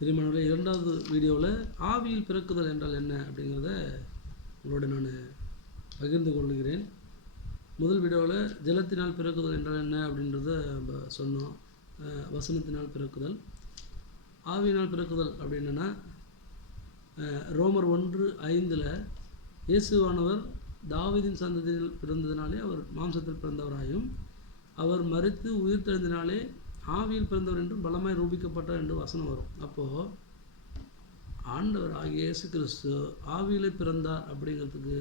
பிரிமானவர்களே இரண்டாவது வீடியோவில் ஆவியில் பிறக்குதல் என்றால் என்ன அப்படிங்கிறத உங்களோட நான் பகிர்ந்து கொள்கிறேன். முதல் வீடியோவில் ஜலத்தினால் பிறக்குதல் என்றால் என்ன அப்படின்றத நம்ம சொன்னோம். வசனத்தினால் பிறக்குதல். ஆவியினால் பிறக்குதல் அப்படின்னா ரோமர் ஒன்று ஐந்தில் இயேசுவானவர் தாவிதின் சந்ததியில் பிறந்ததினாலே அவர் மாம்சத்தில் பிறந்தவராயும் அவர் மறித்து உயிர் தெழுந்தினாலே ஆவியில் பிறந்தவர் என்றும் பலமாய் ரூபிக்கப்பட்டார் என்று வசனம் வரும். அப்போது ஆண்டவர் ஆகிய இயேசு கிறிஸ்து ஆவியில் பிறந்தார் அப்படிங்கிறதுக்கு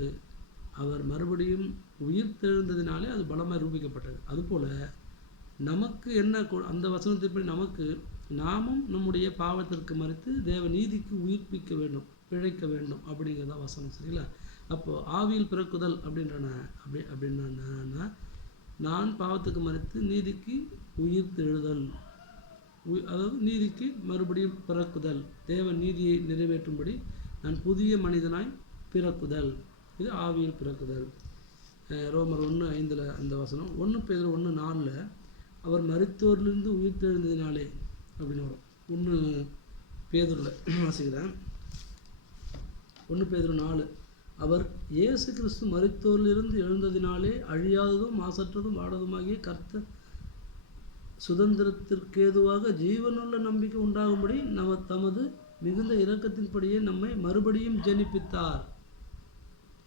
அவர் மறுபடியும் உயிர் தெழுந்ததினாலே அது பலமாய் ரூபிக்கப்பட்டது. அதுபோல் நமக்கு என்ன அந்த வசனத்தின்படி நமக்கு நாமும் நம்முடைய பாவத்திற்கு மறைத்து தேவ நீதிக்கு உயிர்ப்பிக்க வேண்டும் பிழைக்க வேண்டும் அப்படிங்கிறதா வசனம். சரிங்களா? அப்போது ஆவியில் பிறக்குதல் அப்படின்றன அப்படி அப்படின்னா நான் பாவத்துக்கு மறைத்து நீதிக்கு உயிர் தெழுதல். உய்- அதாவது நீதிக்கு மறுபடியும் பிறக்குதல். தேவ நீதியை நிறைவேற்றும்படி நான் புதிய மனிதனாய் பிறக்குதல். இது ஆவியில் பிறக்குதல். ரோமர் ஒன்று ஐந்தில் அந்த வசனம். ஒன்று பேர் ஒன்று நாலில் அவர் மருத்துவர்லேருந்து உயிர் தெழுந்ததினாலே அப்படின்னு வரும். ஒன்று பேதூரில் வாசிக்கிறேன். ஒன்று பேதர் நாலு அவர் இயேசு கிறிஸ்து மரித்தோரிலிருந்து எழுந்ததினாலே அழியாததும் மாசற்றதும் வாடதுமாகிய கர்த்த சுதந்திரத்திற்கேதுவாக ஜீவனுள்ள நம்பிக்கை உண்டாகும்படி நம தமது மிகுந்த இரக்கத்தின்படியே நம்மை மறுபடியும் ஜெனிப்பித்தார்.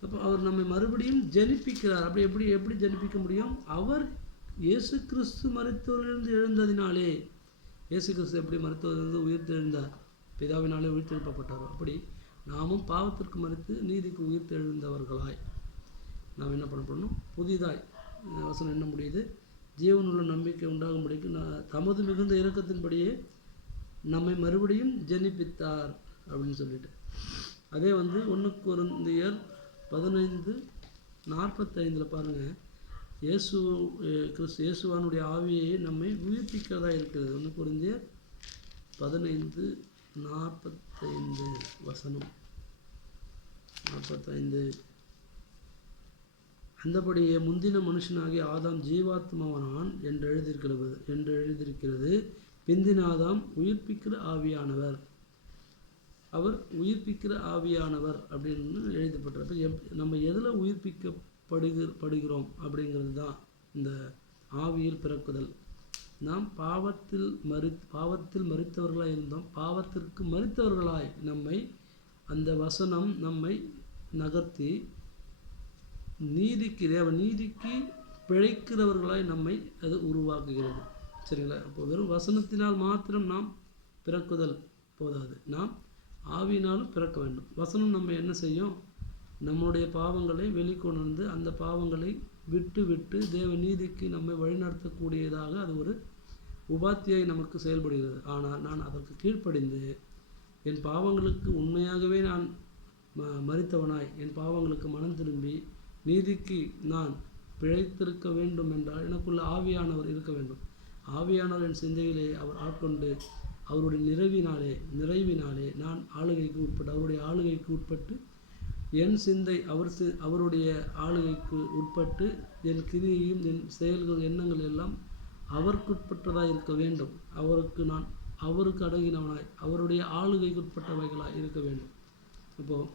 அப்போ அவர் நம்மை மறுபடியும் ஜெனிப்பிக்கிறார். அப்படி எப்படி எப்படி ஜெனிப்பிக்க முடியும்? அவர் இயேசு கிறிஸ்து மருத்துவரிலிருந்து எழுந்ததினாலே. இயேசு கிறிஸ்து எப்படி மருத்துவரிலிருந்து உயிர்த்தெழுந்தார்? பிதாவினாலே உயிர்த்தெழுப்பப்பட்டாரோ. அப்படி நாமும் பாவத்திற்கு மறுத்து நீதிக்கு உயிர்த்தெழுந்தவர்களாய். நாம் என்ன பண்ண பண்ணணும் புதிதாய். வசனம் என்ன முடியுது? ஜீவனுள்ள நம்பிக்கை உண்டாகும்படிக்கு நான் தமது மிகுந்த இறக்கத்தின்படியே நம்மை மறுபடியும் ஜெனிப்பித்தார் அப்படின்னு சொல்லிட்டு. அதே வந்து ஒன்று குருந்தியர் பதினைந்து நாற்பத்தைந்தில் பாருங்கள் இயேசு கிறிஸ்து இயேசுவானுடைய ஆவியை நம்மை உயிர்ப்பிக்கிறதா இருக்கிறது. ஒன்று குருந்தியர் பதினைந்து நாற்பத்தைந்து வசனம். நாற்பத்தைந்து. அந்தபடியே முந்தின மனுஷனாகிய ஆதாம் ஜீவாத்மாவனான் என்று எழுதியிருக்கிறது என்று எழுதியிருக்கிறது. பிந்தின ஆதாம் உயிர்ப்பிக்கிற ஆவியானவர். அவர் உயிர்ப்பிக்கிற ஆவியானவர் அப்படின்னு எழுதப்பட்டிருப்ப எப் நம்ம எதில் உயிர்ப்பிக்கப்படுகிற படுகிறோம் அப்படிங்கிறது தான் இந்த ஆவியில் பிறக்குதல். நாம் பாவத்தில் மறு பாவத்தில் மறித்தவர்களாய் இருந்தோம். பாவத்திற்கு மறித்தவர்களாய் நம்மை அந்த வசனம் நம்மை நகர்த்தி நீதிக்கு தேவ நீதிக்கு பிழைக்கிறவர்களாய் நம்மை அது உருவாக்குகிறது. சரிங்களா? அப்போ வெறும் வசனத்தினால் மாத்திரம் நாம் பிறக்குதல் போதாது. நாம் ஆவியினாலும் பிறக்க வேண்டும். வசனம் நம்ம என்ன செய்யும்? நம்முடைய பாவங்களை வெளிக்கொணர்ந்து அந்த பாவங்களை விட்டு விட்டு தேவ நீதிக்கு நம்மை வழிநடத்தக்கூடியதாக அது ஒரு உபாத்தியாய் நமக்கு செயல்படுகிறது. ஆனால் நான் அதற்கு கீழ்ப்படிந்து என் பாவங்களுக்கு உண்மையாகவே நான் ம மறித்தவனாய் என் பாவங்களுக்கு மனம் திரும்பி நீதிக்கு நான் பிழைத்திருக்க வேண்டும் என்றால் எனக்குள்ள ஆவியானவர் இருக்க வேண்டும். ஆவியானவர் என் சிந்தையிலே அவர் ஆட்கொண்டு அவருடைய நிறைவினாலே நிறைவினாலே நான் ஆளுகைக்கு உட்பட்டு அவருடைய ஆளுகைக்கு உட்பட்டு என் சிந்தை அவர் சி அவருடைய ஆளுகைக்கு உட்பட்டு என் கிரியையும் என் செயல்கள் எண்ணங்கள் எல்லாம் அவருக்குட்பட்டதாக இருக்க வேண்டும். அவருக்கு நான் அவருக்கு அடங்கினவனாய் அவருடைய ஆளுகைக்குட்பட்டவைகளாக இருக்க வேண்டும். அப்போது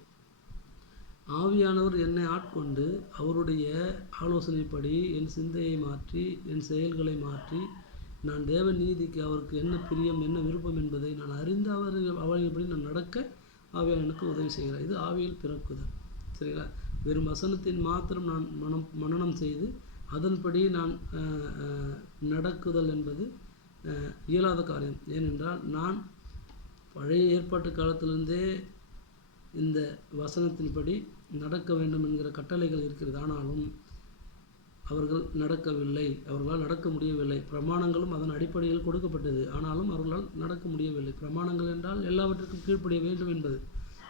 ஆவியானவர் என்னை ஆட்கொண்டு அவருடைய ஆலோசனைப்படி என் சிந்தையை மாற்றி என் செயல்களை மாற்றி நான் தேவ நீதிக்கு அவருக்கு என்ன பிரியம் என்ன விருப்பம் என்பதை நான் அறிந்து அவர் அவர்களின்படி நான் நடக்க ஆவியார் எனக்கு உதவி செய்கிறார். இது ஆவியில் பிறக்குதல். சரிங்களா? வெறும் வசனத்தின் மாத்திரம் நான் மனம் மனனம் செய்து அதன்படி நான் நடக்குதல் என்பது இயலாத காரியம். ஏனென்றால் நான் பழைய ஏற்பாட்டு காலத்திலிருந்தே இந்த வசனத்தின்படி நடக்க வேண்டும் என்கிற கட்டளைகள் இருக்கிறது. ஆனாலும் அவர்கள் நடக்கவில்லை. அவர்களால் நடக்க முடியவில்லை. பிரமாணங்களும் அதன் அடிப்படையில் கொடுக்கப்பட்டது. ஆனாலும் அவர்களால் நடக்க முடியவில்லை. பிரமாணங்கள் என்றால் எல்லாவற்றிற்கும் கீழ்ப்படிய வேண்டும் என்பது.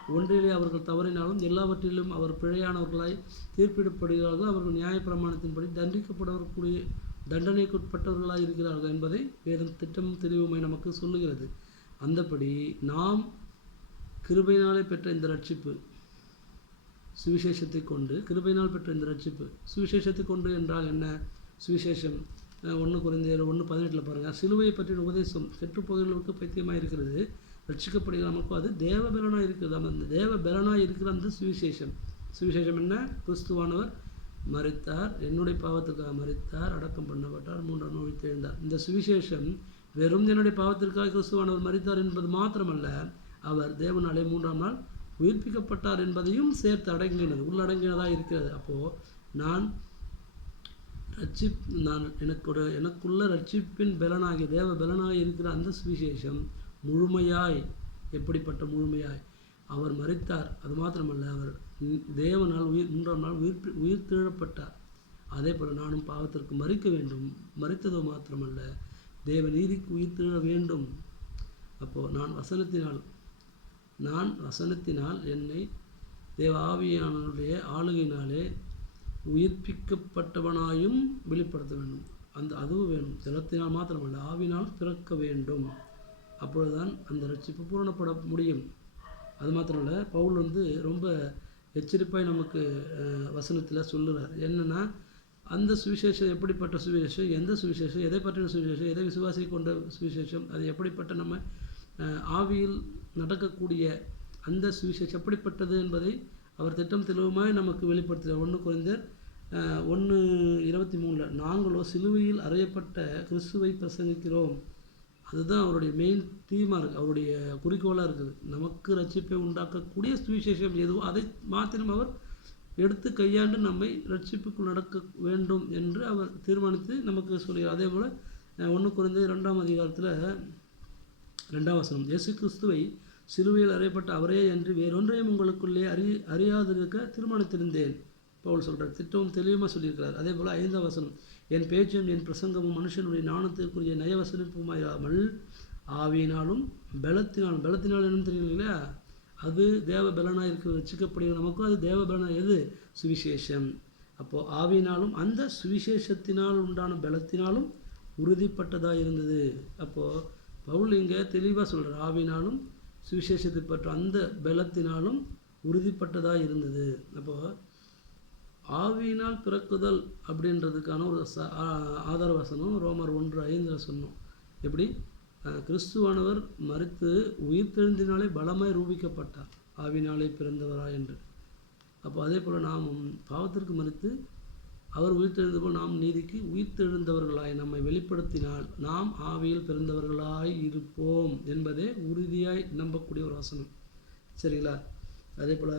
ஒன்றிலே அவர்கள் தவறினாலும் எல்லாவற்றிலும் அவர் பிழையானவர்களாய் தீர்ப்பிடப்படுகிறார்கள். அவர்கள் நியாய பிரமாணத்தின்படி தண்டிக்கப்படக்கூடிய தண்டனைக்குட்பட்டவர்களாக இருக்கிறார்கள் என்பதை வேதம் திட்டம் தெளிவுமை நமக்கு சொல்லுகிறது. அந்தபடி நாம் கிருபையினாலே பெற்ற இந்த ரட்சிப்பு. சுவிசேஷத்தை கொண்டு கிருபையினால் பெற்ற இந்த ரட்சிப்பு. சுவிசேஷத்தை கொண்டு என்றால் என்ன? சுவிசேஷம். ஒன்று குறைந்த ஒன்று பதினெட்டில் பாருங்கள் சிலுவையை பற்றிய உபதேசம் கெட்டுப்போகிறவர்களுக்கு பைத்தியமாக இருக்கிறது. ரட்சிக்கப்படுகிற நமக்கும் அது தேவ பலனாக இருக்கிறது அந்த தேவ பலனாக இருக்கிற அந்த சுவிசேஷம். சுவிசேஷம் என்ன? கிறிஸ்துவானவர் மறித்தார் என்னுடைய பாவத்துக்காக மறித்தார் அடக்கம் பண்ணப்பட்டார். மூன்றாம் நோய் உயிர்த்து எழுந்தார் இந்த சுவிசேஷம் வெறும் என்னுடைய பாவத்திற்காக கிறிஸ்துவானவர் மறித்தார் என்பது மாத்திரமல்ல. அவர் தேவனாலே மூன்றாம் நாள் உயிர்ப்பிக்கப்பட்டார் என்பதையும் சேர்த்து அடங்கினது உள்ளடங்கினதாக இருக்கிறது. அப்போது நான் ரட்சிப் நான் எனக்கு ஒரு எனக்குள்ள ரட்சிப்பின் பலனாகிய தேவ பலனாக இருக்கிற அந்த சுவிசேஷம் முழுமையாய் எப்படிப்பட்ட முழுமையாய் அவர் மறித்தார் அது மாத்திரமல்ல அவர் தேவனால் உயிர் மூன்றாம் நாள் உயிர் உயிர் தீழப்பட்டார் அதே போல் நானும் பாவத்திற்கு மறிக்க வேண்டும். மறித்தது மாத்திரமல்ல தேவ நீதிக்கு உயிர் திழ வேண்டும். அப்போது நான் வசனத்தினால் நான் வசனத்தினால் என்னை தேவ ஆவியானவருடைய ஆளுகையினாலே உயிர்ப்பிக்கப்பட்டவனாயும் வெளிப்படுத்த வேண்டும். அந்த அதுவும் வேணும். ஜலத்தினால் மாத்திரமல்ல ஆவினால் பிறக்க வேண்டும். அப்பொழுதுதான் அந்த ரட்சிப்பு பூரணப்பட முடியும். அது மாத்திரமல்ல பவுல் வந்து ரொம்ப எச்சரிப்பாய் நமக்கு வசனத்தில் சொல்லுறார். என்னென்னா அந்த சுவிசேஷம் எப்படிப்பட்ட சுவிசேஷம்? எந்த சுவிசேஷம்? எதை பற்றின சுவிசேஷம்? எதை விசுவாசி கொண்ட சுவிசேஷம்? அது எப்படிப்பட்ட நம்ம ஆவியில் நடக்கக்கூடிய அந்த சுவிசேஷம் எப்படிப்பட்டது என்பதை அவர் திட்டம் தெளிவுமாய் நமக்கு வெளிப்படுத்துகிறார். ஒன்று குறைந்த ஒன்று இருபத்தி மூணில் நாங்களோ சிலுவையில் அறையப்பட்ட கிறிஸ்துவை பிரசங்கிக்கிறோம். அதுதான் அவருடைய மெயின் தீமாக இருக்குது அவருடைய குறிக்கோளாக இருக்குது. நமக்கு ரட்சிப்பை உண்டாக்கக்கூடிய சுவிசேஷம் எதுவோ அதை மாத்திரம் அவர் எடுத்து கையாண்டு நம்மை ரட்சிப்புக்குள் நடக்க வேண்டும் என்று அவர் தீர்மானித்து நமக்கு சொல்கிறார். அதே போல் ஒன்று குறைந்த ரெண்டாம் அதிகாரத்தில் ரெண்டாம் வசனம் இயேசு கிறிஸ்துவை சிலுவையில் அறையப்பட்ட அவரே என்று வேறொன்றையும் உங்களுக்குள்ளே அறி அறியாதிருக்க தீர்மானித்திருந்தேன். பவுல் சொல்கிறார் திட்டமும் தெளிவாக சொல்லியிருக்கிறார். அதே போல் ஐந்தாம் வசனம் என் பேச்சும் என் பிரசங்கமும் மனுஷனுடைய ஞானத்திற்குரிய நயவசனிப்புமாயிராமல் ஆவியினாலும் பலத்தினாலும் பலத்தினால் என்னன்னு தெரியல அது தேவ பலனாக இருக்க வச்சுக்கப்படுகிற நமக்கும் அது தேவ பலனாக எது? சுவிசேஷம். அப்போது ஆவியினாலும் அந்த சுவிசேஷத்தினால் உண்டான பலத்தினாலும் உறுதிப்பட்டதாக இருந்தது அப்போது பவுல் இங்கே தெளிவாக சொல்கிறார் ஆவினாலும் சுவிசேஷத்தை பெற்ற அந்த பலத்தினாலும் உறுதிப்பட்டதாக இருந்தது. அப்போது ஆவியினால் பிறக்குதல் அப்படின்றதுக்கான ஒரு ச ஆதார வசனம் ரோமர் ஒன்று ஐந்தில் சொன்னோம். எப்படி? கிறிஸ்துவானவர் மறித்து உயிர்த்தெழுந்தினாலே பலமாய் ரூபிக்கப்பட்டார். ஆவினாலே பிறந்தவரா என்று. அப்போ அதே போல் நாம் பாவத்திற்கு மறித்து அவர் உயிர்த்தெழுந்த போல் நாம் நீதிக்கு உயிர்த்தெழுந்தவர்களாய் நம்மை வெளிப்படுத்தினால் நாம் ஆவியில் பிறந்தவர்களாய் இருப்போம் என்பதே உறுதியாய் நம்பக்கூடிய ஒரு வசனம். சரிங்களா? அதே போல்